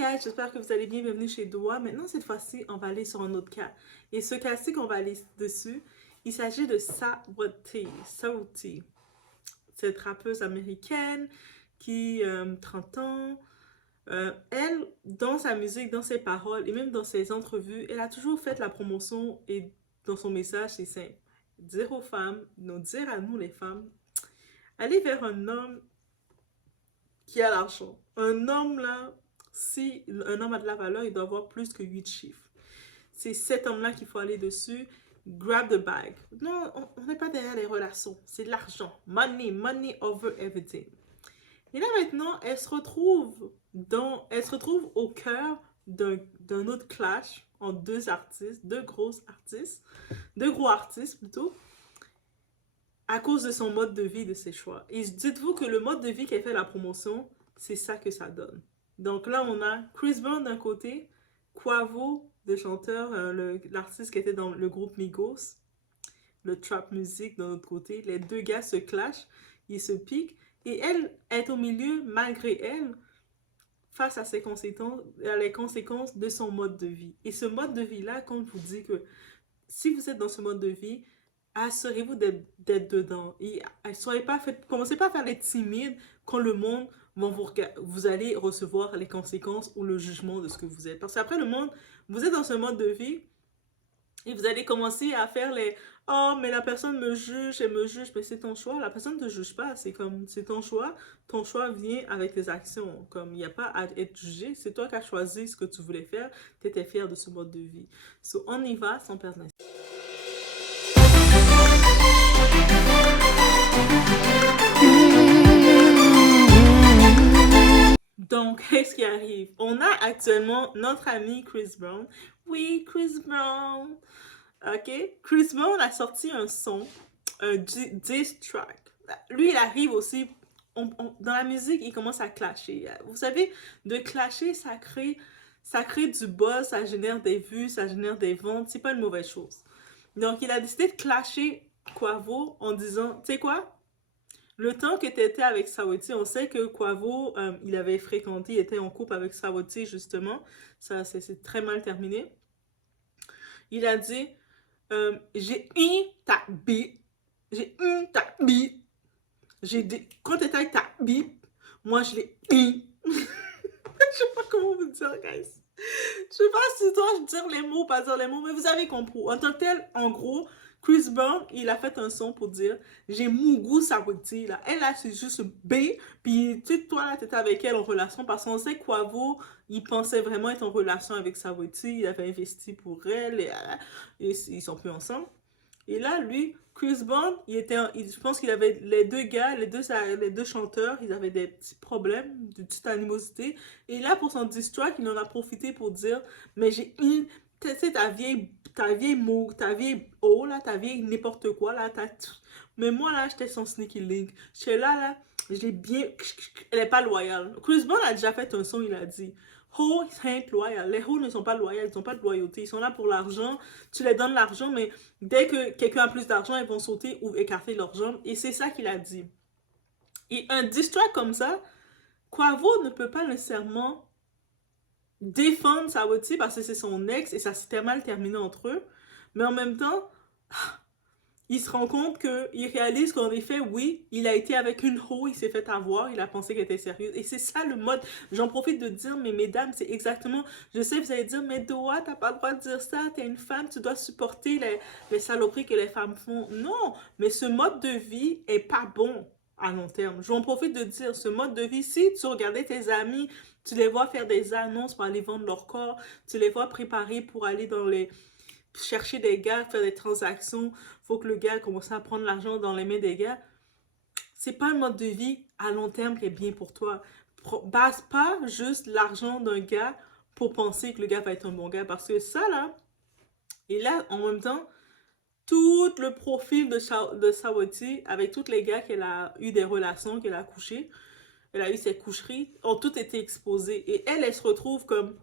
guys, j'espère que vous allez bien, bienvenue chez Doua. Maintenant, cette fois-ci, on va aller sur un autre cas. Et ce cas-ci qu'on va aller dessus, il s'agit de Saweetie. Saweetie. Cette rappeuse américaine qui, 30 ans, elle, dans sa musique, dans ses paroles et même dans ses entrevues, elle a toujours fait la promotion et dans son message, c'est simple. Dire aux femmes, dire à nous les femmes, allez vers un homme qui a l'argent. Un homme là, si un homme a de la valeur, il doit avoir plus que 8 chiffres. C'est cet homme-là qu'il faut aller dessus. Grab the bag. Non, on n'est pas derrière les relations. C'est de l'argent. Money, money over everything. Et là maintenant, elle se retrouve au cœur d'un autre clash entre deux artistes, deux gros artistes plutôt, à cause de son mode de vie, de ses choix. Et dites-vous que le mode de vie qu'elle fait la promotion, c'est ça que ça donne. Donc là, on a Chris Brown d'un côté, Quavo, le chanteur, l'artiste qui était dans le groupe Migos, le trap music de l'autre côté. Les deux gars se clashent, ils se piquent, et elle est au milieu, malgré elle, face à les conséquences de son mode de vie. Et ce mode de vie-là, quand je vous dis que si vous êtes dans ce mode de vie, assurez-vous d'être dedans. Et commencez pas à faire les timides quand le monde vous allez recevoir les conséquences ou le jugement de ce que vous êtes. Parce qu'après le monde, vous êtes dans ce mode de vie et vous allez commencer à faire les oh, mais la personne me juge, elle me juge, mais c'est ton choix. La personne ne te juge pas, c'est ton choix. Ton choix vient avec tes actions. Comme il n'y a pas à être jugé, c'est toi qui as choisi ce que tu voulais faire, tu étais fier de ce mode de vie. So, on y va sans perdre l'instant. Donc, qu'est-ce qui arrive? On a actuellement notre ami Chris Brown. Oui, Chris Brown. OK? Chris Brown a sorti un son, un diss track. Lui, il arrive aussi, dans la musique, il commence à clasher. Vous savez, de clasher, ça crée du buzz, ça génère des vues, ça génère des ventes. C'est pas une mauvaise chose. Donc, il a décidé de clasher Quavo en disant, tu sais quoi? Le temps que tu étais avec Saweetie, on sait que Quavo, il avait fréquenté, il était en couple avec Saweetie, justement. Ça, c'est très mal terminé. Il a dit, j'ai eu ta bite. J'ai eu ta bite. Quand tu étais avec ta bite, moi, je l'ai eu. Je sais pas comment vous dire, guys. Je sais pas si je dois dire les mots, pas dire les mots, mais vous avez compris. En tant que tel, en gros, Chris Brown, il a fait un son pour dire j'ai mon goût Saweetie là. Elle là, c'est juste B. Puis tu sais, toi là, t'étais avec elle en relation parce qu'on sait que Quavo, il pensait vraiment être en relation avec Saweetie. Il avait investi pour elle et ils sont plus ensemble. Et là, lui, Chris Brown, je pense qu'il avait les deux gars, les deux chanteurs, ils avaient des petits problèmes, de petite animosité. Et là, pour son diss track, il en a profité pour dire, mais j'ai une, tu sais, ta vieille eau, là, ta vieille n'importe quoi, là, mais moi, là, j'étais son sneaky link. J'étais là, je l'ai bien, elle est pas loyale. Chris Brown a déjà fait un son, il a dit, Hoes ain't loyal. Les hoes ne sont pas loyales, ils n'ont pas de loyauté. Ils sont là pour l'argent. Tu les donnes l'argent, mais dès que quelqu'un a plus d'argent, ils vont sauter ou écarter leur jambe. Et c'est ça qu'il a dit. Et un diss track comme ça, Quavo ne peut pas nécessairement défendre Saweetie parce que c'est son ex et ça s'était mal terminé entre eux. Mais en même temps, il se rend compte qu'il réalise qu'en effet, oui, il a été avec une hoe, il s'est fait avoir, il a pensé qu'elle était sérieuse. Et c'est ça le mode. J'en profite de dire, mais mesdames, c'est exactement. Je sais, vous allez dire, mais Doa, t'as pas le droit de dire ça, t'es une femme, tu dois supporter les saloperies que les femmes font. Non, mais ce mode de vie est pas bon à long terme. J'en profite de dire, ce mode de vie, si tu regardais tes amis, tu les vois faire des annonces pour aller vendre leur corps, tu les vois préparer pour aller chercher des gars, faire des transactions, faut que le gars commence à prendre l'argent dans les mains des gars. C'est pas un mode de vie à long terme qui est bien pour toi. Base pas juste l'argent d'un gars pour penser que le gars va être un bon gars. Parce que ça, là, et là, en même temps, tout le profil de Saweetie, avec tous les gars qu'elle a eu des relations, qu'elle a couché, elle a eu ses coucheries, ont tout été exposés. Et elle se retrouve comme...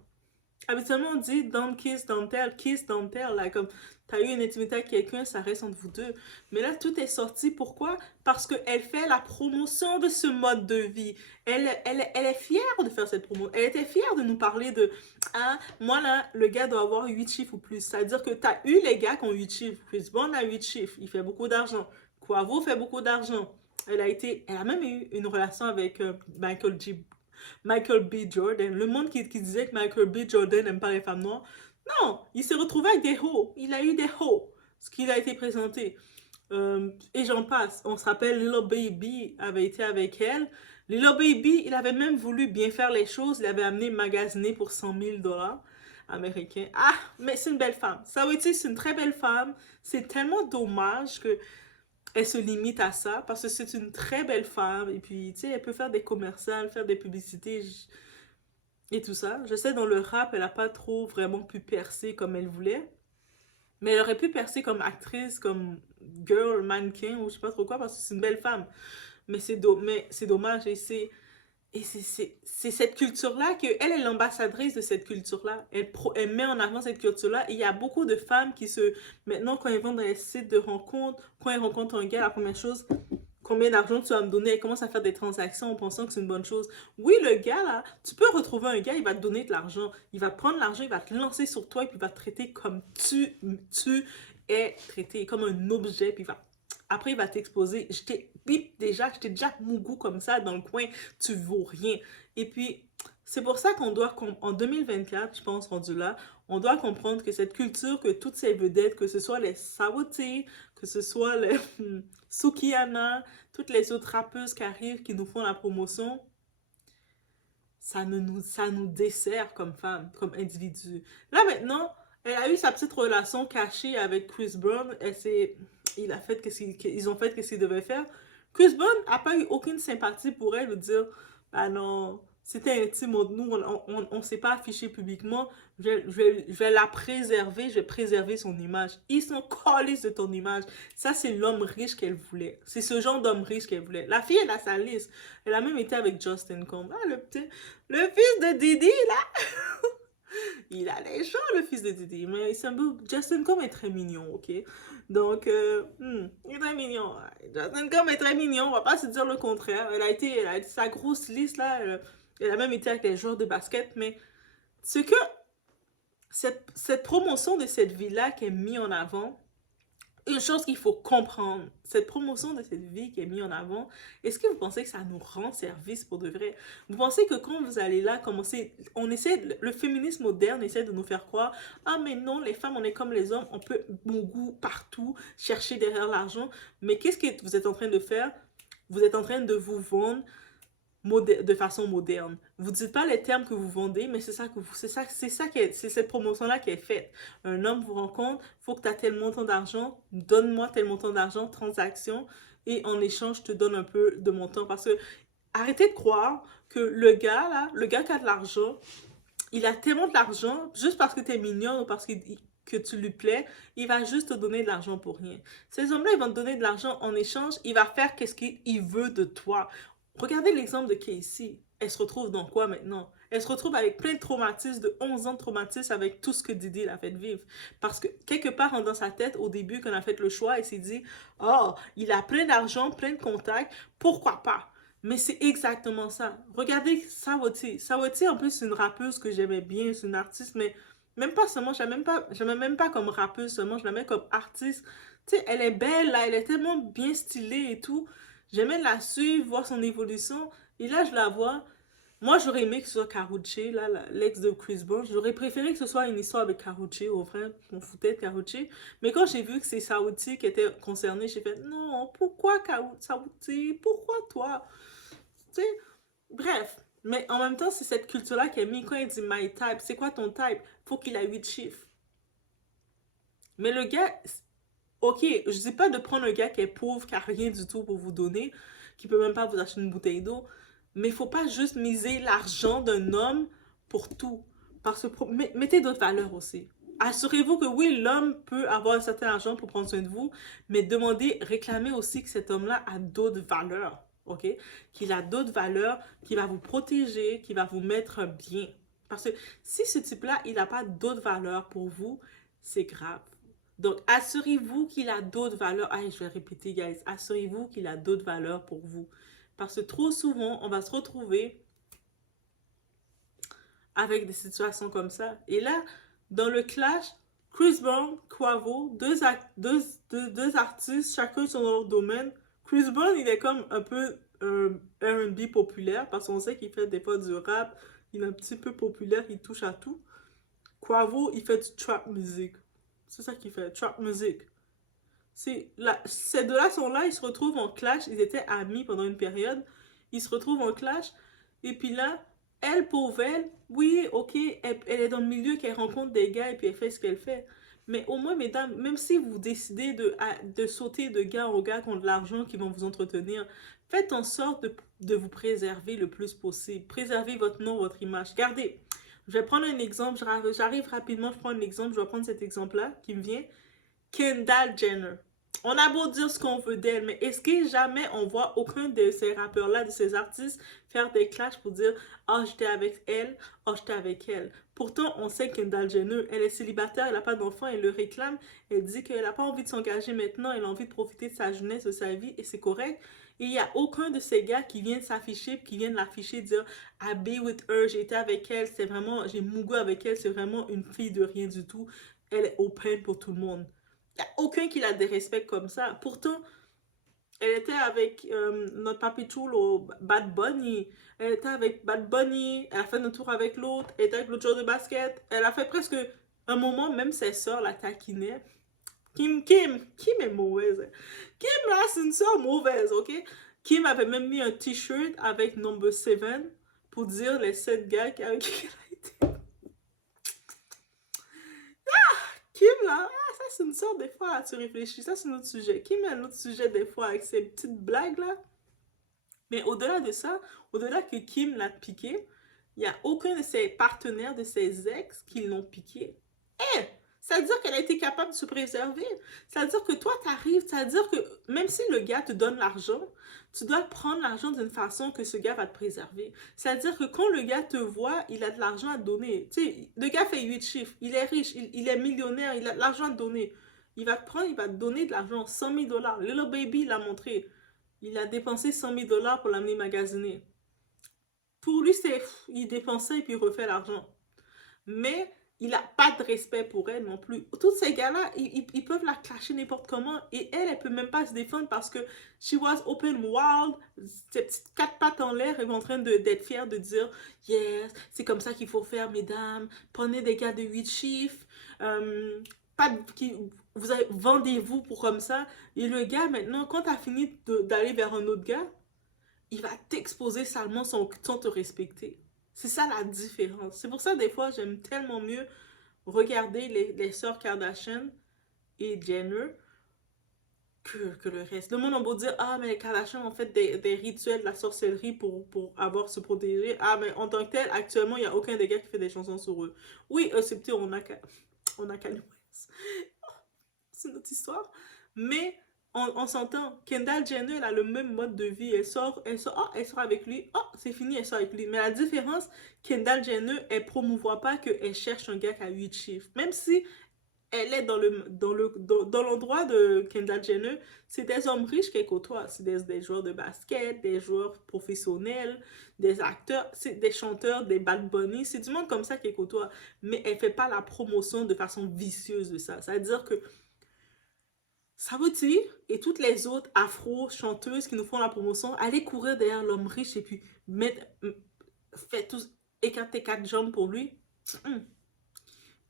Habituellement, on dit don't kiss, don't tell, là, comme T'as eu une intimité avec quelqu'un, ça reste entre vous deux. Mais là, tout est sorti. Pourquoi? Parce qu'elle fait la promotion de ce mode de vie. Elle est fière de faire cette promo. Elle était fière de nous parler de ah, moi là, le gars doit avoir 8 chiffres ou plus. C'est-à-dire que t'as eu les gars qui ont 8 chiffres. Chris Brown a 8 chiffres. Il fait beaucoup d'argent. Quavo fait beaucoup d'argent. Elle a même eu une relation avec Michael B. Jordan. Le monde qui disait que Michael B. Jordan n'aime pas les femmes noires. Non, il s'est retrouvé avec des hoes. Il a eu des hoes. Ce qui a été présenté. Et j'en passe. On se rappelle, Lil Baby avait été avec elle. Lil Baby, il avait même voulu bien faire les choses. Il avait amené magasiner pour 100 000 $ américains. Ah, mais c'est une belle femme. Saweetie, c'est une très belle femme. C'est tellement dommage que elle se limite à ça parce que c'est une très belle femme. Et puis, tu sais, elle peut faire des commerciales, faire des publicités et tout ça. Je sais, dans le rap, elle n'a pas trop vraiment pu percer comme elle voulait. Mais elle aurait pu percer comme actrice, comme girl, mannequin ou je sais pas trop quoi, parce que c'est une belle femme. Mais c'est dommage et c'est cette culture-là qu'elle est l'ambassadrice de cette culture-là. Elle met en avant cette culture-là. Et il y a beaucoup de femmes qui se... Maintenant, quand elles vont dans les sites de rencontres, quand elles rencontrent un gars, la première chose, combien d'argent tu vas me donner? Elle commence à faire des transactions en pensant que c'est une bonne chose. Oui, le gars, là, tu peux retrouver un gars, il va te donner de l'argent. Il va te prendre l'argent, il va te lancer sur toi et puis il va te traiter comme tu es traité, comme un objet. Puis après, il va t'exposer. Je t'ai déjà mougou comme ça dans le coin. Tu vaux rien. Et puis, c'est pour ça qu'on doit, en 2024, je pense, rendu là, on doit comprendre que cette culture, que toutes ces vedettes, que ce soit les Saweetie, que ce soit les Sukihana, toutes les autres rappeuses qui arrivent, qui nous font la promotion, ça nous dessert comme femmes, comme individus. Là maintenant, elle a eu sa petite relation cachée avec Chris Brown. Ils ont fait ce qu'ils devaient faire. Chris Brown n'a pas eu aucune sympathie pour elle de dire, bah non, c'était intime entre nous, on s'est pas affiché publiquement, je vais la préserver, je vais préserver son image. Ils sont collés de ton image. Ça, c'est l'homme riche qu'elle voulait. C'est ce genre d'homme riche qu'elle voulait. La fille, elle a sa liste. Elle a même été avec Justin Combs. Ah, le fils de Diddy, là. Il a les gens, le fils de Diddy. Mais Justin Combs est très mignon, ok? Donc, il est très mignon. Justin Combs est très mignon, on va pas se dire le contraire. Elle a été sa grosse liste, là. Elle a même été avec les joueurs de basket. Mais ce que cette promotion de cette vie-là qui est mise en avant, une chose qu'il faut comprendre, cette promotion de cette vie qui est mise en avant, est-ce que vous pensez que ça nous rend service pour de vrai? Vous pensez que quand vous allez là, le féminisme moderne essaie de nous faire croire, ah mais non, les femmes, on est comme les hommes, on peut bon goût partout, chercher derrière l'argent, mais qu'est-ce que vous êtes en train de faire? Vous êtes en train de vous vendre de façon moderne. Vous dites pas les termes que vous vendez, mais c'est cette promotion-là qui est faite. Un homme vous rencontre, faut que tu as tel montant d'argent, donne-moi tel montant d'argent, transaction, et en échange, je te donne un peu de montant. Parce que arrêtez de croire que le gars, là, le gars qui a de l'argent, il a tellement de l'argent, juste parce que tu es mignon ou parce que tu lui plais, il va juste te donner de l'argent pour rien. Ces hommes-là, ils vont te donner de l'argent en échange, il va faire qu'est-ce qu'il veut de toi. Regardez l'exemple de Casey. Elle se retrouve dans quoi maintenant? Elle se retrouve avec plein de traumatismes, de 11 ans de traumatismes avec tout ce que Didi l'a fait vivre. Parce que quelque part dans sa tête, au début, quand elle a fait le choix, elle s'est dit, oh, il a plein d'argent, plein de contacts, pourquoi pas? Mais c'est exactement ça. Regardez Saweetie. Saweetie, en plus, c'est une rappeuse que j'aimais bien, c'est une artiste, mais même pas seulement, je l'aime même pas comme rappeuse seulement, je la mets comme artiste. Tu sais, elle est belle, là, elle est tellement bien stylée et tout. J'aimais la suivre, voir son évolution. Et là, je la vois. Moi, j'aurais aimé que ce soit Karrueche, là, l'ex de Chris Brown. J'aurais préféré que ce soit une histoire avec Karrueche, au vrai. On foutait de Karrueche. Mais quand j'ai vu que c'est Saweetie qui était concernée, j'ai fait non, pourquoi Saweetie? Pourquoi toi? Tu sais, bref. Mais en même temps, c'est cette culture-là qui est mise. Quand il dit my type, c'est quoi ton type? Faut qu'il ait 8 chiffres. Mais le gars, ok, je dis pas de prendre un gars qui est pauvre, qui a rien du tout pour vous donner, qui peut même pas vous acheter une bouteille d'eau, mais il faut pas juste miser l'argent d'un homme pour tout. Parce que mettez d'autres valeurs aussi. Assurez-vous que oui, l'homme peut avoir un certain argent pour prendre soin de vous, mais demandez, réclamez aussi que cet homme-là a d'autres valeurs, ok? Qu'il a d'autres valeurs, qui va vous protéger, qui va vous mettre bien. Parce que si ce type-là, il n'a pas d'autres valeurs pour vous, c'est grave. Donc, assurez-vous qu'il a d'autres valeurs. Ah, je vais répéter, guys. Assurez-vous qu'il a d'autres valeurs pour vous. Parce que trop souvent, on va se retrouver avec des situations comme ça. Et là, dans le clash, Chris Brown, Quavo, deux artistes, chacun sont dans leur domaine. Chris Brown, il est comme un peu R&B populaire, parce qu'on sait qu'il fait des fois du rap, il est un petit peu populaire, il touche à tout. Quavo, il fait du trap music. C'est ça qu'il fait, trap music. Ces deux-là sont là, ils se retrouvent en clash, ils étaient amis pendant une période, ils se retrouvent en clash, et puis là, elle, pauvre elle, oui, ok, elle est dans le milieu, qu'elle rencontre des gars, et puis elle fait ce qu'elle fait. Mais au moins, mesdames, même si vous décidez de sauter de gars en gars contre l'argent qui vont vous entretenir, faites en sorte de vous préserver le plus possible. Préservez votre nom, votre image. Regardez, je vais prendre un exemple, j'arrive rapidement, je prends un exemple, je vais prendre cet exemple-là qui me vient. Kendall Jenner. On a beau dire ce qu'on veut d'elle, mais est-ce que jamais on voit aucun de ces rappeurs-là, de ces artistes, faire des clashs pour dire « Oh, j'étais avec elle, oh, j'étais avec elle ». Pourtant, on sait que Kendall Jenner, elle est célibataire, elle n'a pas d'enfant, elle le réclame, elle dit qu'elle n'a pas envie de s'engager maintenant, elle a envie de profiter de sa jeunesse, de sa vie, et c'est correct. Et il n'y a aucun de ces gars qui viennent s'afficher, qui viennent l'afficher, dire « I be with her, j'ai été avec elle, c'est vraiment, j'ai mougou avec elle, c'est vraiment une fille de rien du tout, elle est open pour tout le monde ». Il n'y a aucun qui la dérespecte comme ça. Pourtant, elle était avec notre papi chulo, Bad Bunny. Elle était avec Bad Bunny. Elle a fait un tour avec l'autre. Elle était avec l'autre joueur de basket. Elle a fait presque un moment, même ses sœurs la taquinaient. Kim est mauvaise. Kim, là, c'est une sœur mauvaise, ok? Kim avait même mis un t-shirt avec Number 7 pour dire les 7 gars avec qui elle a été. Kim, là, ça c'est une sorte des fois, tu réfléchis, ça c'est un autre sujet. Kim a un autre sujet des fois avec ses petites blagues là. Mais au-delà de ça, au-delà que Kim l'a piqué, il n'y a aucun de ses partenaires, de ses ex qui l'ont piqué. Eh! Ça veut dire qu'elle a été capable de se préserver. Ça veut dire que toi, t'arrives, ça veut dire que même si le gars te donne l'argent, tu dois prendre l'argent d'une façon que ce gars va te préserver. Ça veut dire que quand le gars te voit, il a de l'argent à te donner. Tu sais, le gars fait 8 chiffres, il est riche, il est millionnaire, il a de l'argent à te donner. Il va te prendre, il va te donner de l'argent, 100 000 dollars. Little Baby l'a montré. Il a dépensé 100 000 dollars pour l'amener magasiner. Pour lui, c'est, il dépensait et puis il refait l'argent. Mais il n'a pas de respect pour elle non plus. Tous ces gars-là, ils peuvent la clasher n'importe comment et elle, elle peut même pas se défendre parce que she was open wild, ses petites quatre pattes en l'air, elle est en train d'être fière de dire yes, c'est comme ça qu'il faut faire, mesdames, prenez des gars de 8 chiffres, pas de, qui, vendez-vous pour comme ça. Et le gars, maintenant, quand tu as fini d'aller vers un autre gars, il va t'exposer salement sans te respecter. C'est ça la différence. C'est pour ça, des fois, j'aime tellement mieux regarder les sœurs Kardashian et Jenner que le reste. Le monde a beau dire, ah, mais les Kardashian ont fait des rituels de la sorcellerie pour avoir se protéger. Ah, mais en tant que tel, actuellement, il n'y a aucun des gars qui fait des chansons sur eux. Oui, excepté on a Kanye West. C'est notre histoire. Mais on s'entend. Kendall Jenner, elle a le même mode de vie. Elle sort avec lui. Oh, c'est fini, elle sort avec lui. Mais la différence, Kendall Jenner, elle promouvoit pas qu'elle cherche un gars qui a 8 chiffres. Même si elle est dans l'endroit de Kendall Jenner, c'est des hommes riches qu'elle côtoie. C'est des joueurs de basket, des joueurs professionnels, des acteurs, c'est des chanteurs, des Bad Bunny. C'est du monde comme ça qu'elle côtoie. Mais elle fait pas la promotion de façon vicieuse de ça. Ça veut dire que Saouti et toutes les autres afro-chanteuses qui nous font la promotion, allez courir derrière l'homme riche et puis faites tous écarter quatre jambes pour lui.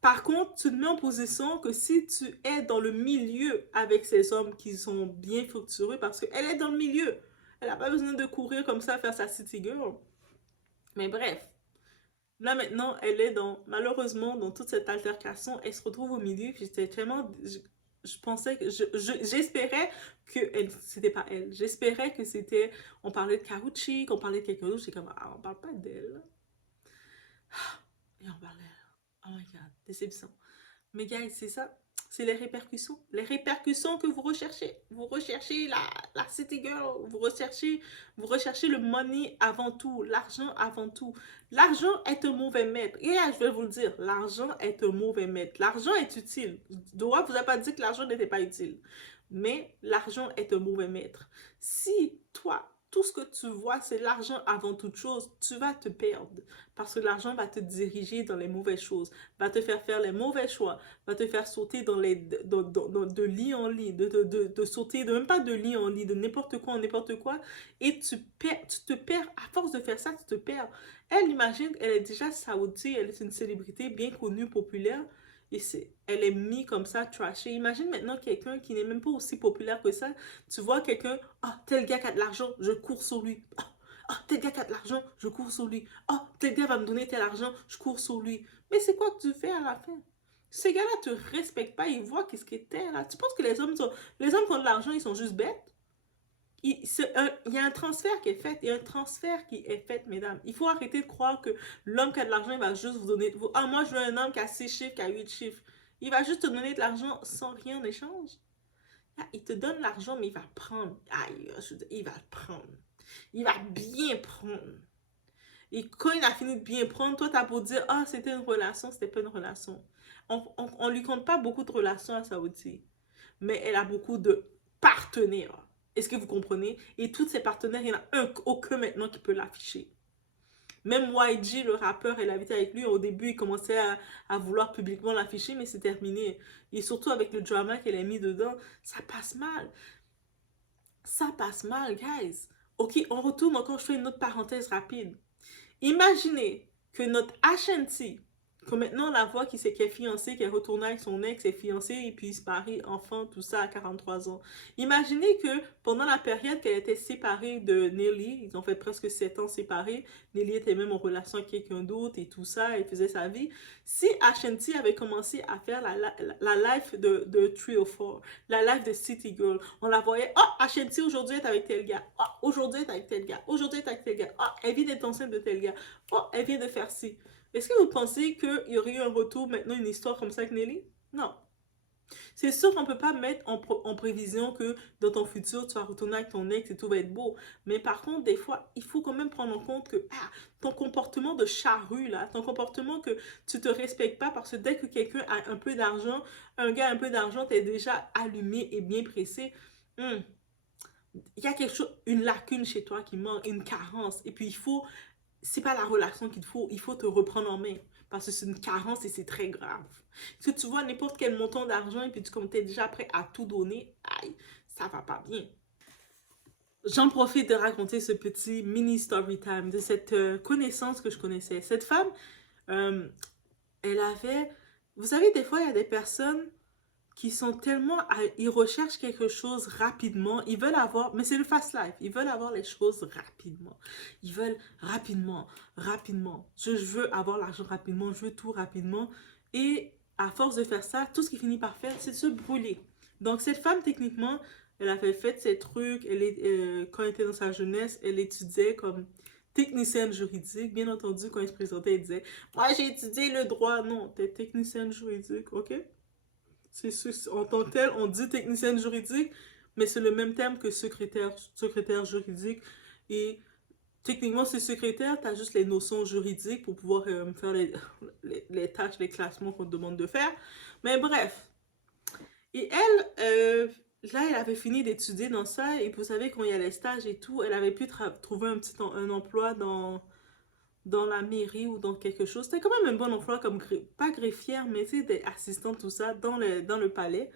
Par contre, tu te mets en position que si tu es dans le milieu avec ces hommes qui sont bien fructueux, parce qu'elle est dans le milieu, elle n'a pas besoin de courir comme ça, faire sa city girl. Mais bref, là maintenant, elle est malheureusement, dans toute cette altercation, elle se retrouve au milieu, puis j'étais tellement, je pensais que, j'espérais que c'était pas elle. J'espérais que c'était, on parlait de Karuchi, qu'on parlait de quelqu'un d'autre, j'étais comme, ah, on parle pas d'elle. Et on parlait, oh my god, déception. Mais guys, c'est ça. c'est les répercussions. Les répercussions que vous recherchez. Vous recherchez la city girl. Vous recherchez le money avant tout. L'argent avant tout. L'argent est un mauvais maître. Et là, je vais vous le dire, l'argent est un mauvais maître. L'argent est utile. Dora vous a pas dit que l'argent n'était pas utile. Mais l'argent est un mauvais maître. Si toi, tout ce que tu vois, c'est l'argent avant toute chose, tu vas te perdre. Parce que l'argent va te diriger dans les mauvaises choses, va te faire les mauvais choix, va te faire sauter de lit en lit, de sauter, même pas de lit en lit, de n'importe quoi en n'importe quoi. Et tu te perds. À force de faire ça, tu te perds. Elle, imagine, elle est déjà saoudite, elle est une célébrité bien connue, populaire. Et elle est mise comme ça, trashée. Imagine maintenant quelqu'un qui n'est même pas aussi populaire que ça. Tu vois quelqu'un, ah, tel gars qui a de l'argent, je cours sur lui. Ah, tel gars qui a de l'argent, je cours sur lui. Ah, tel gars va me donner tel argent, je cours sur lui. Mais c'est quoi que tu fais à la fin? Ces gars-là te respectent pas, ils voient qu'est-ce que t'es là. Tu penses que les hommes qui ont de l'argent, ils sont juste bêtes? Il y a un transfert qui est fait. Il y a un transfert qui est fait, mesdames. Il faut arrêter de croire que l'homme qui a de l'argent, il va juste vous donner... Ah, moi, je veux un homme qui a 6 chiffres, qui a 8 chiffres. Il va juste te donner de l'argent sans rien en échange. Là, il te donne l'argent, mais il va prendre. Aïe, il va le prendre. Il va bien prendre. Et quand il a fini de bien prendre, toi, t'as beau dire, ah, c'était une relation, c'était pas une relation. On lui compte pas beaucoup de relations à Saoudi. Mais elle a beaucoup de partenaires. Est-ce que vous comprenez? Et tous ces partenaires, il n'y en a aucun maintenant qui peut l'afficher. Même YG, le rappeur, elle avait avec lui. Au début, il commençait à vouloir publiquement l'afficher, mais c'est terminé. Et surtout avec le drama qu'elle a mis dedans, ça passe mal. Ça passe mal, guys. Ok, on retourne encore, je fais une autre parenthèse rapide. Imaginez que notre Ashanti, que maintenant on la voit qui est fiancée, qui est retournée avec son ex, est fiancée, et puis il se marie, enfant, tout ça à 43 ans. Imaginez que pendant la période qu'elle était séparée de Nelly, ils ont fait presque 7 ans séparés, Nelly était même en relation avec quelqu'un d'autre et tout ça, elle faisait sa vie. Si Ashanti avait commencé à faire la life de 304, la life de City Girl, on la voyait, oh, Ashanti aujourd'hui est avec tel gars, oh, aujourd'hui est avec tel gars, aujourd'hui est avec tel gars, oh, elle vient d'être enceinte de tel gars, oh, elle vient de faire ci. Est-ce que vous pensez qu'il y aurait eu un retour maintenant, une histoire comme ça avec Nelly? Non. C'est sûr qu'on ne peut pas mettre en prévision que dans ton futur, tu vas retourner avec ton ex et tout va être beau. Mais par contre, des fois, il faut quand même prendre en compte que ton comportement de charrue, là, ton comportement que tu te respectes pas parce que dès que quelqu'un a un peu d'argent, un gars a un peu d'argent, tu es déjà allumé et bien pressé. Il y a quelque chose, une lacune chez toi qui manque, une carence. Et puis, c'est pas la relation qu'il te faut, il faut te reprendre en main. Parce que c'est une carence et c'est très grave. Si tu vois n'importe quel montant d'argent et puis tu es déjà prêt à tout donner, aïe, ça va pas bien. J'en profite de raconter ce petit mini story time de cette connaissance que je connaissais. Cette femme, euh, elle avait... Vous savez, des fois, il y a des personnes qui sont tellement... Ils recherchent quelque chose rapidement. Ils veulent avoir... Mais c'est le fast life. Ils veulent avoir les choses rapidement. Ils veulent rapidement, rapidement. Je veux avoir l'argent rapidement. Je veux tout rapidement. Et à force de faire ça, tout ce qu'il finit par faire, c'est de se brûler. Donc, cette femme, techniquement, elle avait fait ses trucs. Quand elle était dans sa jeunesse, elle étudiait comme technicienne juridique. Bien entendu, quand elle se présentait, elle disait « Moi, j'ai étudié le droit. » Non, t'es technicienne juridique, ok? En tant que tel, on dit technicienne juridique, mais c'est le même terme que secrétaire juridique. Et techniquement, c'est secrétaire, tu as juste les notions juridiques pour pouvoir faire les tâches, les classements qu'on te demande de faire. Mais bref. Et elle, là, elle avait fini d'étudier dans ça. Et vous savez, quand il y a les stages et tout, elle avait pu trouver un emploi dans la mairie ou dans quelque chose. C'était quand même un bon emploi comme, pas greffière, mais tu sais, des assistants, tout ça, dans le palais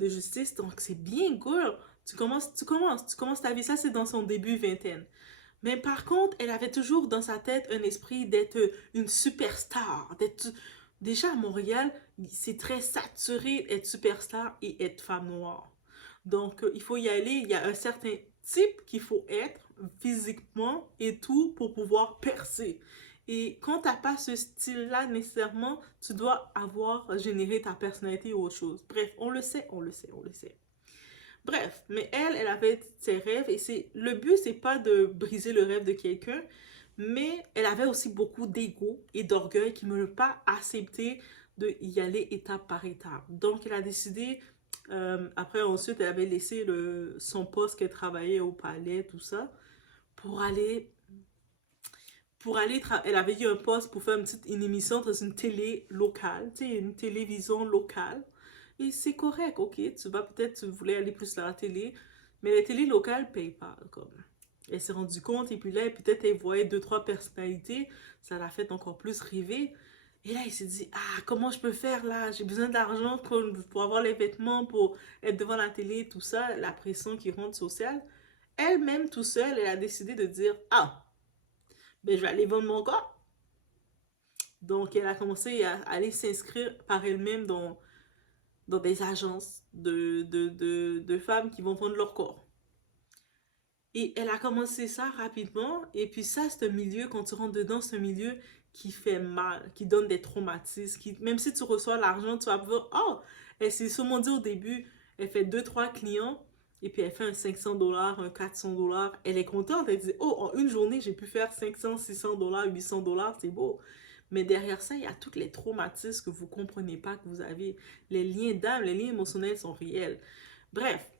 de justice. Donc, c'est bien, girl. Tu commences ta vie. Ça, c'est dans son début vingtaine. Mais par contre, elle avait toujours dans sa tête un esprit d'être une superstar. Déjà, à Montréal, c'est très saturé être superstar et être femme noire. Donc, il faut y aller. Il y a un certain type qu'il faut être physiquement et tout pour pouvoir percer. Et quand tu n'as pas ce style-là nécessairement, tu dois avoir généré ta personnalité ou autre chose. Bref, on le sait. Bref, mais elle avait ses rêves et le but, c'est pas de briser le rêve de quelqu'un, Mais elle avait aussi beaucoup d'ego et d'orgueil qui ne l'a pas accepté de y aller étape par étape. Donc, elle a décidé, après, ensuite, elle avait laissé son poste qu'elle travaillait au palais, tout ça, pour aller, elle avait eu un poste pour faire une émission dans une télé locale, tu sais, une télévision locale. Et c'est correct, ok, tu voulais aller plus à la télé, mais les télés locales payent pas, comme. Elle s'est rendue compte, et puis là, peut-être elle voyait deux, trois personnalités, ça l'a fait encore plus rêver. Et là, il s'est dit, ah, comment je peux faire là? J'ai besoin d'argent pour avoir les vêtements, pour être devant la télé, tout ça, la pression qui rentre sociale. Elle-même, tout seule, elle a décidé de dire, ah, ben je vais aller vendre mon corps. Donc, elle a commencé à aller s'inscrire par elle-même dans des agences de femmes qui vont vendre leur corps. Et elle a commencé ça rapidement. Et puis ça, c'est un milieu, quand tu rentres dedans, c'est un milieu qui fait mal, qui donne des traumatismes. Même si tu reçois l'argent, tu vas voir, oh, elle s'est sûrement dit au début, elle fait deux trois clients, et puis elle fait un 500 $, un 400 $. Elle est contente, elle dit, oh, en une journée, j'ai pu faire 500, 600 $, 800 $, c'est beau. Mais derrière ça, il y a tous les traumatismes que vous ne comprenez pas que vous avez. Les liens d'âme, les liens émotionnels sont réels. Bref,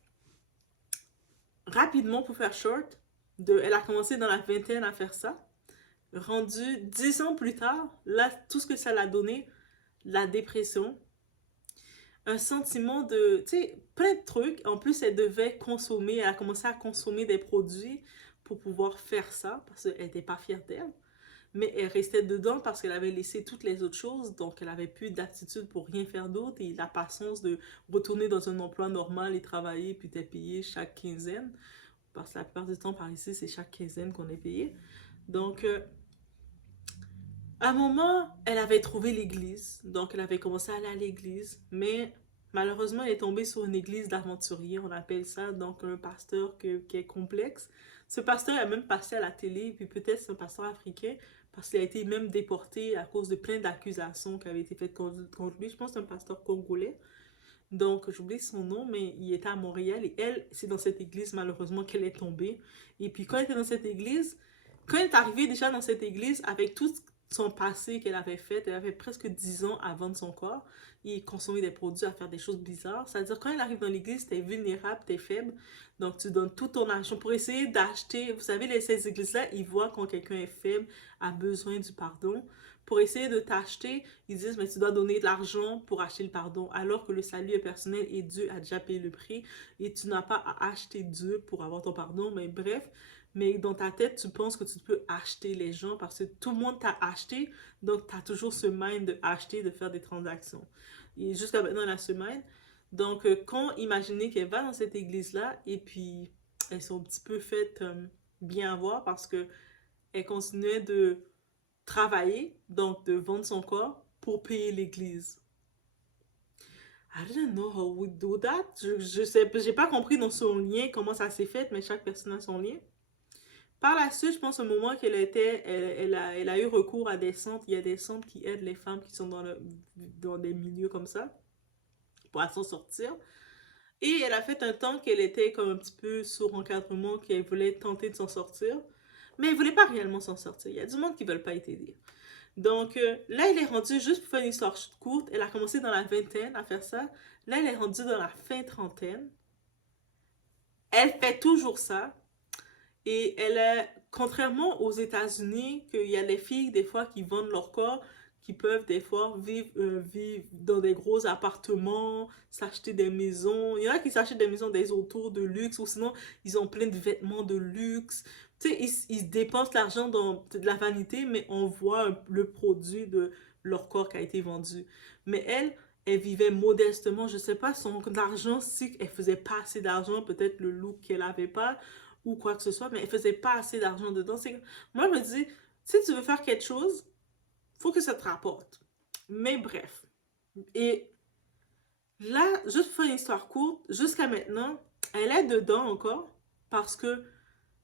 rapidement, pour faire short, elle a commencé dans la vingtaine à faire ça. Rendu 10 ans plus tard, là, tout ce que ça l'a donné, la dépression, un sentiment de, tu sais, plein de trucs. En plus, elle devait consommer, elle a commencé à consommer des produits pour pouvoir faire ça, parce qu'elle n'était pas fière d'elle. Mais elle restait dedans parce qu'elle avait laissé toutes les autres choses, donc elle avait plus d'attitude pour rien faire d'autre et la patience de retourner dans un emploi normal et travailler puis t'es payé chaque quinzaine. Parce que la plupart du temps par ici, c'est chaque quinzaine qu'on est payé. Donc, à un moment, elle avait trouvé l'église, donc elle avait commencé à aller à l'église, mais malheureusement, elle est tombée sur une église d'aventuriers, on appelle ça, donc un pasteur qui est complexe. Ce pasteur a même passé à la télé, puis peut-être c'est un pasteur africain, parce qu'il a été même déporté à cause de plein d'accusations qui avaient été faites contre lui. Je pense que c'est un pasteur congolais. Donc, j'oublie son nom, mais il était à Montréal et elle, c'est dans cette église malheureusement qu'elle est tombée. Et puis quand elle était dans cette église, quand elle est arrivée déjà dans cette église, avec tout son passé qu'elle avait fait, elle avait presque 10 ans à vendre son corps et consommer des produits, à faire des choses bizarres. C'est-à-dire quand elle arrive dans l'église, t'es vulnérable, t'es faible, donc tu donnes tout ton argent pour essayer d'acheter. Vous savez, ces églises-là, ils voient quand quelqu'un est faible, a besoin du pardon. Pour essayer de t'acheter, ils disent, mais tu dois donner de l'argent pour acheter le pardon, alors que le salut est personnel et Dieu a déjà payé le prix et tu n'as pas à acheter Dieu pour avoir ton pardon. Mais bref, mais dans ta tête, tu penses que tu peux acheter les gens parce que tout le monde t'a acheté, donc tu as toujours ce mind de acheter, de faire des transactions. Et jusqu'à maintenant, elle a ce mind. Donc, quand imaginez qu'elle va dans cette église-là et puis elles sont un petit peu faites bien avoir parce que elle continuait de travailler, donc de vendre son corps pour payer l'église. I don't know how we do that. Je sais, j'ai pas compris dans son lien comment ça s'est fait, mais chaque personne a son lien. Par la suite, je pense au moment elle a eu recours à des centres. Il y a des centres qui aident les femmes qui sont dans des milieux comme ça pour s'en sortir. Et elle a fait un temps qu'elle était comme un petit peu sous encadrement, qu'elle voulait tenter de s'en sortir. Mais elle voulait pas réellement s'en sortir. Il y a du monde qui veulent pas t'aider. Donc là, elle est rendue, juste pour faire une histoire courte, elle a commencé dans la vingtaine à faire ça. Là, elle est rendue dans la fin trentaine. Elle fait toujours ça. Et elle est, contrairement aux États-Unis, qu'il y a des filles, des fois, qui vendent leur corps, qui peuvent, des fois, vivre dans des gros appartements, s'acheter des maisons. Il y en a qui s'achètent des maisons, des autos de luxe, ou sinon, ils ont plein de vêtements de luxe. Tu sais, ils dépensent l'argent dans de la vanité, mais on voit le produit de leur corps qui a été vendu. Mais elle vivait modestement. Je sais pas son argent, si elle faisait pas assez d'argent, peut-être le look qu'elle avait pas, ou quoi que ce soit, mais elle faisait pas assez d'argent dedans. Moi, je me dis, si tu veux faire quelque chose, faut que ça te rapporte. Mais bref. Et là, juste pour faire une histoire courte, jusqu'à maintenant, elle est dedans encore parce que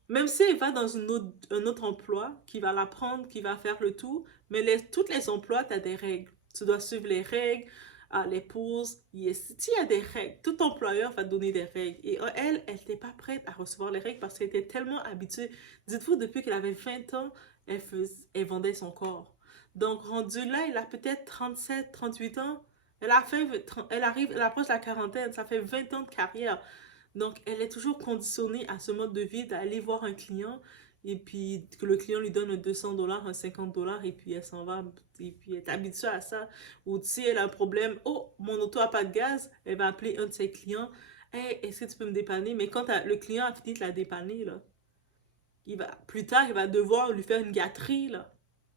même si elle va dans un autre emploi qui va la prendre, qui va faire le tout, mais tous les emplois, tu as des règles. Tu dois suivre les règles. À l'épouse, yes. S'il y a des règles, tout employeur va donner des règles. Et elle n'était pas prête à recevoir les règles parce qu'elle était tellement habituée. Dites-vous, depuis qu'elle avait 20 ans, elle vendait son corps. Donc, rendu là, il a peut-être 37, 38 ans. Elle approche la quarantaine, ça fait 20 ans de carrière. Donc, elle est toujours conditionnée à ce mode de vie d'aller voir un client et puis que le client lui donne un 200 $, un 50 $ et puis elle s'en va et puis elle est habituée à ça. Ou si elle a un problème, oh, mon auto a pas de gaz, elle va appeler un de ses clients. Hey, est-ce que tu peux me dépanner? Mais quand le client a fini de la dépanner, là, plus tard, il va devoir lui faire une gâterie, là.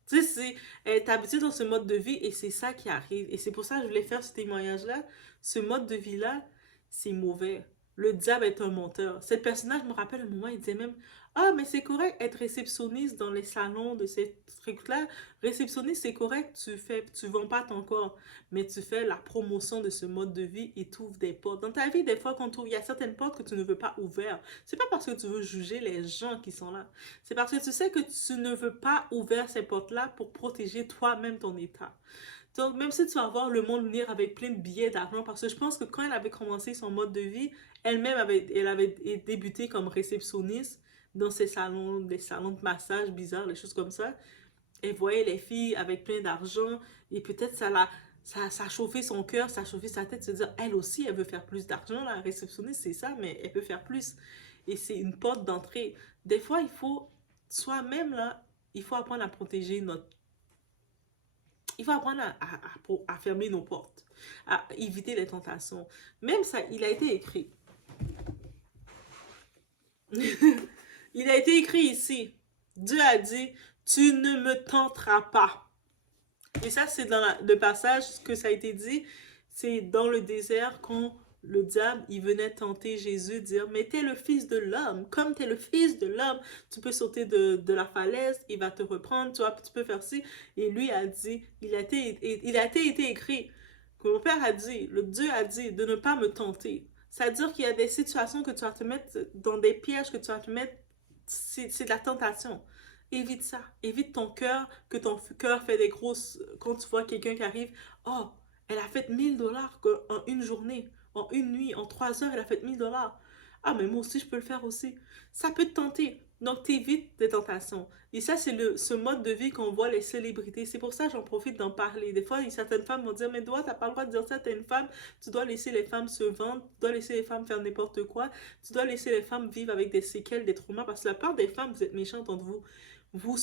Tu sais, elle est habituée dans ce mode de vie et c'est ça qui arrive. Et c'est pour ça que je voulais faire ce témoignage-là. Ce mode de vie-là, c'est mauvais. Le diable est un menteur. Cette personnage me rappelle un moment, il disait même, ah, mais c'est correct être réceptionniste dans les salons de ces trucs-là. Réceptionniste, c'est correct, tu vends pas ton corps, mais tu fais la promotion de ce mode de vie et tu ouvres des portes. Dans ta vie, des fois, il y a certaines portes que tu ne veux pas ouvrir. C'est pas parce que tu veux juger les gens qui sont là. C'est parce que tu sais que tu ne veux pas ouvrir ces portes-là pour protéger toi-même ton état. Donc, même si tu vas voir le monde venir avec plein de billets d'argent, parce que je pense que quand elle avait commencé son mode de vie, elle avait débuté comme réceptionniste dans ces salons, des salons de massage bizarres, des choses comme ça. Elle voyait les filles avec plein d'argent et peut-être ça a chauffé son cœur, ça a chauffé sa tête, se dire, elle aussi, elle veut faire plus d'argent, la réceptionniste, c'est ça, mais elle peut faire plus. Et c'est une porte d'entrée. Des fois, soi-même, là, il faut apprendre à protéger il faut apprendre à fermer nos portes, à éviter les tentations. Même ça, il a été écrit. Il a été écrit ici. Dieu a dit, tu ne me tenteras pas. Et ça, c'est dans le passage que ça a été dit. C'est dans le désert quand le diable, il venait tenter Jésus, dire, mais t'es le fils de l'homme. Comme t'es le fils de l'homme, tu peux sauter de la falaise, il va te reprendre, tu peux faire ci. Et lui a dit, il a été écrit, que mon père a dit, le Dieu a dit de ne pas me tenter. C'est-à-dire qu'il y a des situations que tu vas te mettre dans des pièges que tu vas te mettre, c'est de la tentation. Évite ça. Évite ton cœur, que ton cœur fait des grosses... Quand tu vois quelqu'un qui arrive, oh, elle a fait 1000 $ en une journée, en une nuit, en 3 heures, elle a fait 1000 $. Ah, mais moi aussi, je peux le faire aussi. Ça peut te tenter. Donc, t'évites des tentations. Et ça, c'est ce mode de vie qu'on voit les célébrités. C'est pour ça que j'en profite d'en parler. Des fois, certaines femmes vont dire, mais toi, t'as pas le droit de dire ça, t'es une femme, tu dois laisser les femmes se vendre, tu dois laisser les femmes faire n'importe quoi, tu dois laisser les femmes vivre avec des séquelles, des traumas, parce que la plupart des femmes, vous êtes méchantes entre vous. Vous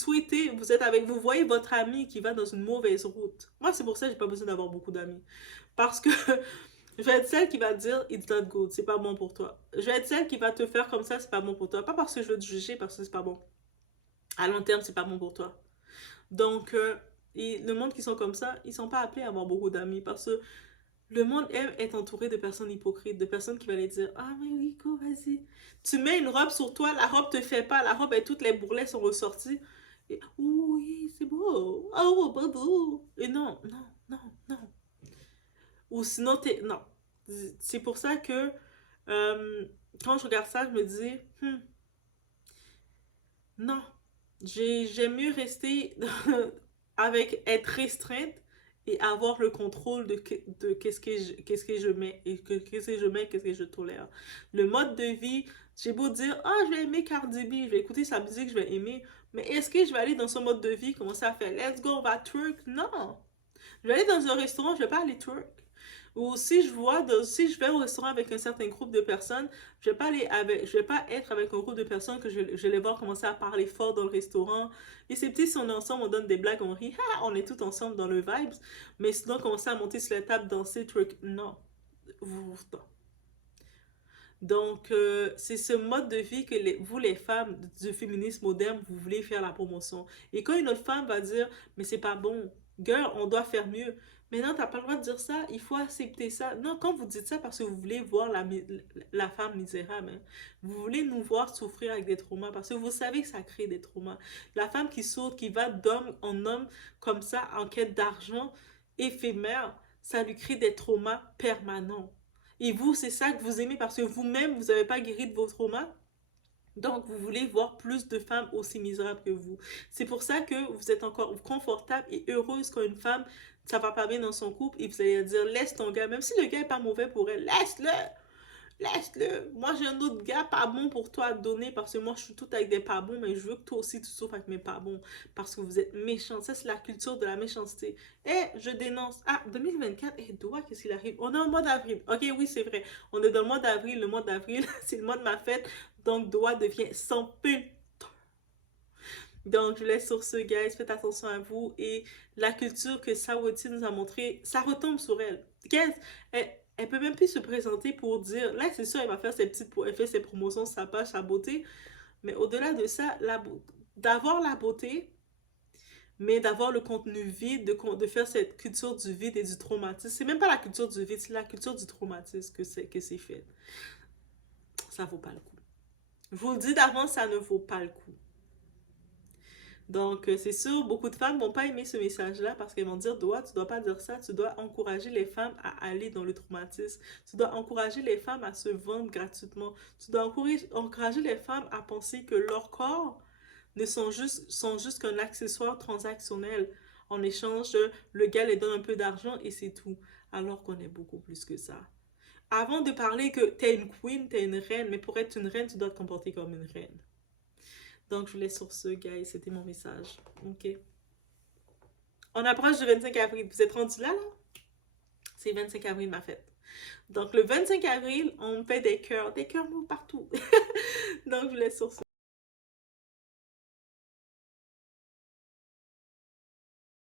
voyez votre ami qui va dans une mauvaise route. Moi, c'est pour ça que j'ai pas besoin d'avoir beaucoup d'amis. Parce que je vais être celle qui va te dire, it's not good, c'est pas bon pour toi. Je vais être celle qui va te faire comme ça, c'est pas bon pour toi. Pas parce que je veux te juger, parce que c'est pas bon. À long terme, c'est pas bon pour toi. Donc, et le monde qui sont comme ça, ils sont pas appelés à avoir beaucoup d'amis parce que le monde aime être entouré de personnes hypocrites, de personnes qui vont aller dire, ah mais oui, go, vas-y. Tu mets une robe sur toi, la robe te fait pas, la robe et toutes les bourrelets sont ressortis. Et, oui, c'est beau. Oh, beau. Et non, non, non, non. Ou sinon, non. C'est pour ça que euh, quand je regarde ça, je me dis, non. J'aime mieux rester avec être restreinte et avoir le contrôle de qu'est-ce que je mets et qu'est-ce que je mets, qu'est-ce que je tolère. Le mode de vie, j'ai beau dire, ah, je vais aimer Cardi B, je vais écouter sa musique, je vais aimer, mais est-ce que je vais aller dans son mode de vie, commencer à faire let's go, on va twerk? Non. Je vais aller dans un restaurant, je vais pas aller twerk. Ou si je vais au restaurant avec un certain groupe de personnes, je vais pas être avec un groupe de personnes que je vais les voir commencer à parler fort dans le restaurant. Et c'est petit, si on est ensemble, on donne des blagues, on rit, ah, on est tous ensemble dans le vibes. Mais sinon, commencer à monter sur la table, danser, truc, non. Non. Donc, c'est ce mode de vie que vous, les femmes du féminisme moderne, vous voulez faire la promotion. Et quand une autre femme va dire, mais c'est pas bon, girl, on doit faire mieux. Mais non, t'as pas le droit de dire ça, il faut accepter ça. Non, quand vous dites ça, parce que vous voulez voir la femme misérable, hein. Vous voulez nous voir souffrir avec des traumas, parce que vous savez que ça crée des traumas. La femme qui saute, qui va d'homme en homme, comme ça, en quête d'argent éphémère, ça lui crée des traumas permanents. Et vous, c'est ça que vous aimez parce que vous-même, vous n'avez pas guéri de vos traumas. Donc, vous voulez voir plus de femmes aussi misérables que vous. C'est pour ça que vous êtes encore confortable et heureuse quand une femme, ça va pas bien dans son couple et vous allez dire, laisse ton gars, même si le gars est pas mauvais pour elle, laisse-le! laisse-le. Moi, j'ai un autre gars pas bon pour toi à donner parce que moi, je suis toute avec des pas bons, mais je veux que toi aussi, tu souffres avec mes pas bons parce que vous êtes méchants. Ça, c'est la culture de la méchanceté. Et je dénonce. Ah, 2024, et doigt, qu'est-ce qu'il arrive? On est en mois d'avril. Ok, oui, c'est vrai. On est dans le mois d'avril. Le mois d'avril, c'est le mois de ma fête. Donc, doigt devient sans pull. Donc, je vous laisse sur ce, guys. Faites attention à vous. Et la culture que Sawati nous a montré, ça retombe sur elle. Guys, elle peut même plus se présenter pour dire, là, c'est sûr, elle va faire elle fait ses promotions, sa page, sa beauté. Mais au-delà de ça, d'avoir la beauté, mais d'avoir le contenu vide, de faire cette culture du vide et du traumatisme. C'est même pas la culture du vide, c'est la culture du traumatisme que c'est fait. Ça vaut pas le coup. Je vous le dis d'avance, ça ne vaut pas le coup. Donc, c'est sûr, beaucoup de femmes vont pas aimer ce message-là parce qu'elles vont dire, tu dois pas dire ça, tu dois encourager les femmes à aller dans le traumatisme, tu dois encourager les femmes à se vendre gratuitement, tu dois encourager les femmes à penser que leur corps ne sont juste qu'un accessoire transactionnel. En échange, le gars les donne un peu d'argent et c'est tout. Alors qu'on est beaucoup plus que ça. Avant de parler que t'es une queen, t'es une reine, mais pour être une reine, tu dois te comporter comme une reine. Donc, je vous laisse sur ce, guys. C'était mon message. OK. On approche du 25 avril. Vous êtes rendus là, là? C'est 25 avril, ma fête. Donc, le 25 avril, on fait des cœurs mous partout. Donc, je vous laisse sur ce.